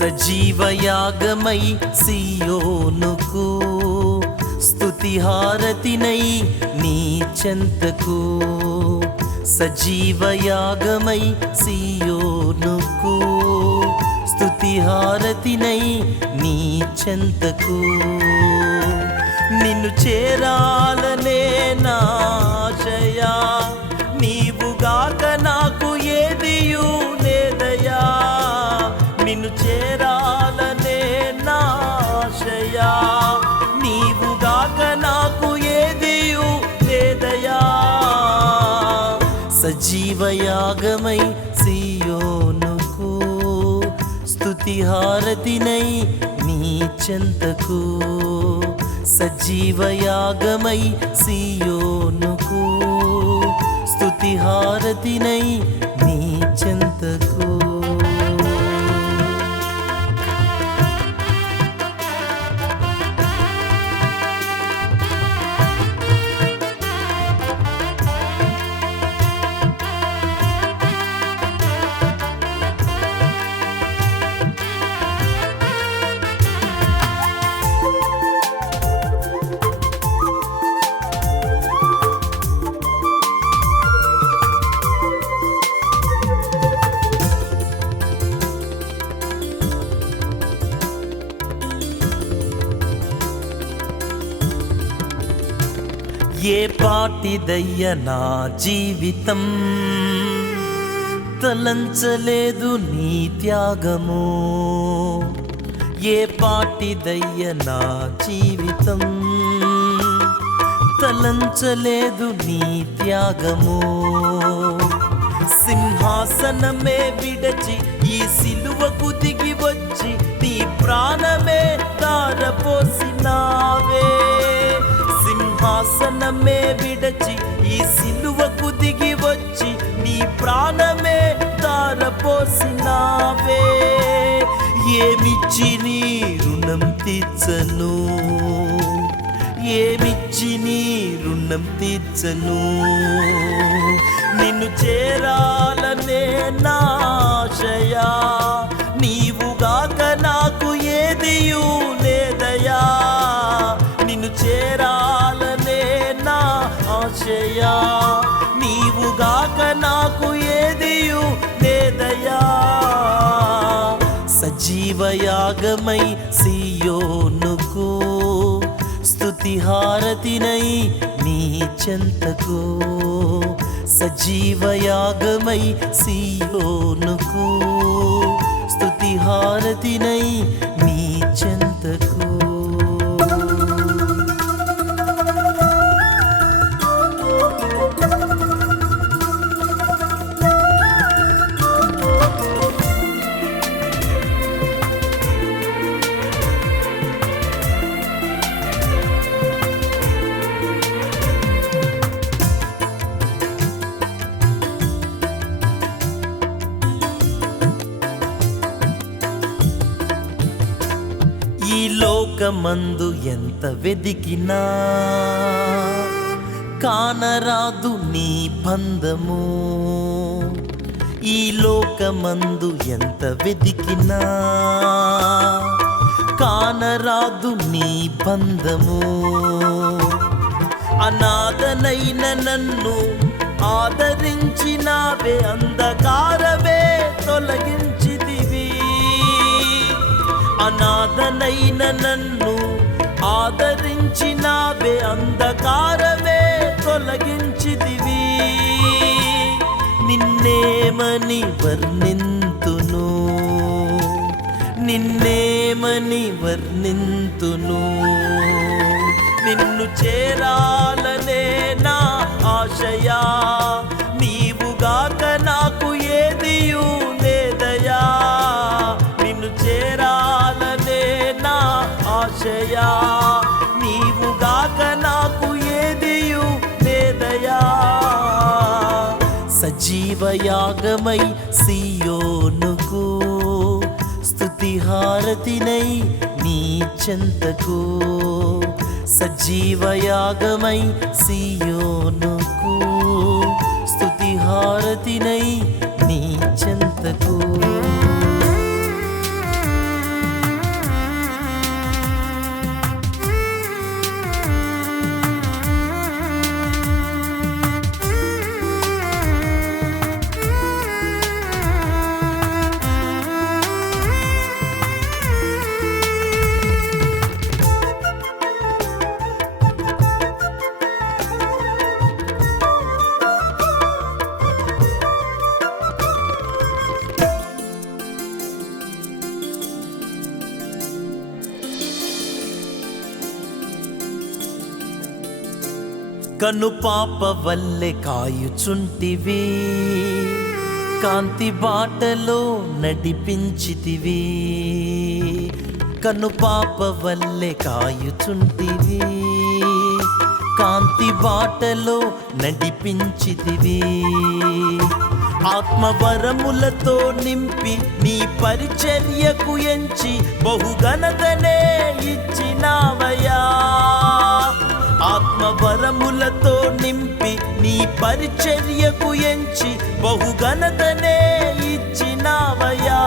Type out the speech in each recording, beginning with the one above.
సజీవయాగమై సియోనుకు స్తుతిహారతినై నీ చెంతకు సజీవయాగమై సియోనుకు స్తుతిహారతినై నీ చెంతకు నిన్ను చేరాలనే నా సజీవయాగమై సియోనుకు స్తుతిహారతినై నీ చెంతకు. సజీవయాగమై సియోనుకు స్తుతిహారతినై నీ చెంతకు ఏ పాటిదయ్య నా జీవితం? తలంచలేదు నీ త్యాగము. ఏ పాటిదయ్య నా జీవితం? తలంచలేదు నీ త్యాగము. సింహాసనమే విడచి ఈ సిలువకు సింహాసనమే విడచి ఈ సిలువకు దిగి వచ్చి నీ ప్రాణమే తారపోసినావే ఏమిచ్చి నీ రుణం తీర్చను? ఏమిచ్చి నీ రుణం తీర్చను? నిన్ను చేరాలనే నాశయా నీవుగాక నాకు ఏదియూ జీవయాగమై సియోనుకు స్తుతిహారతినై నీ చెంతకు సజీవయాగమై సియోనుకు స్తుతిహారతినై నీ చెంత మందు ఎంత వెదికినా కానరాదు నీ బంధము. ఈ లోకమందు ఎంత వెదికినా కానరాదు నీ బంధము. అనాథనైన నన్ను ఆదరించినావే అంధకారవే తొలగించిదివి అనాథనైన నన్ను ఆదరించినావే అంధకారమే తొలగించిదివి. నిన్నేమని వర్ణింతును? నిన్నేమని వర్ణింతును? నిన్ను చేరాలనే సజీవయాగమై సియోనుకు స్తుతిహారతినై నీ చెంతకు సజీవయాగమై సియోనుకు కను పాప వల్లే కాయుచుంటివి. కాంతి బాటలో నడిపించితివి. కను పాప వల్లే కాయుచుంటివి. కాంతి బాటలో నడిపించితివి. ఆత్మవరములతో నింపి నీ పరిచర్యకు ఎంచి బహుఘనతనే ఇచ్చినావయా ఆత్మవరములతో నింపి నీ పరిచర్యకు ఎంచి బహుఘనతనే ఇచ్చినావయా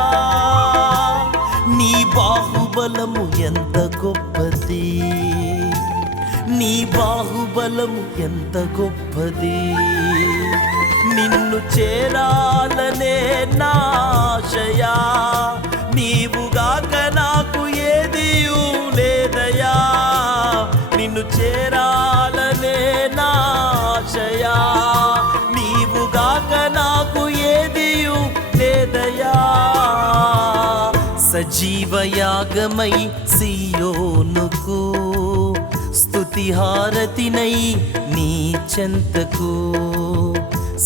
నీ బాహుబలము ఎంత గొప్పది? నీ బాహుబలము ఎంత గొప్పది? నిన్ను చేరాలనే నా సజీవయాగమై సియోనుకు స్తుతిహారతినై నీ చెంతకు.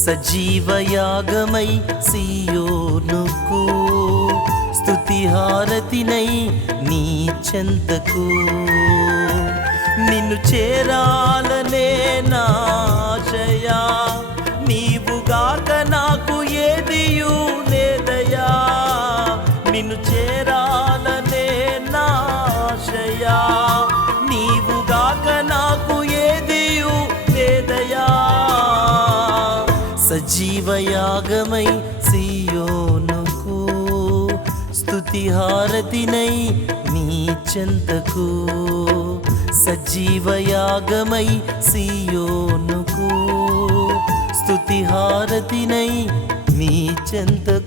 సజీవయాగమై సియోనుకు స్తుతిహారతినై నీ చెంతకు. నిన్ను చేరాలనే నాశయా చేరాలనే నాశయా నీవుగాక నాకు ఏదియు లేదయా? సజీవయాగమై సియోనుకు స్తుతిహారతినై నీ చెంతకు. సజీవయాగమై సియోనుకు స్తుతిహారతినై నీ చెంతకు.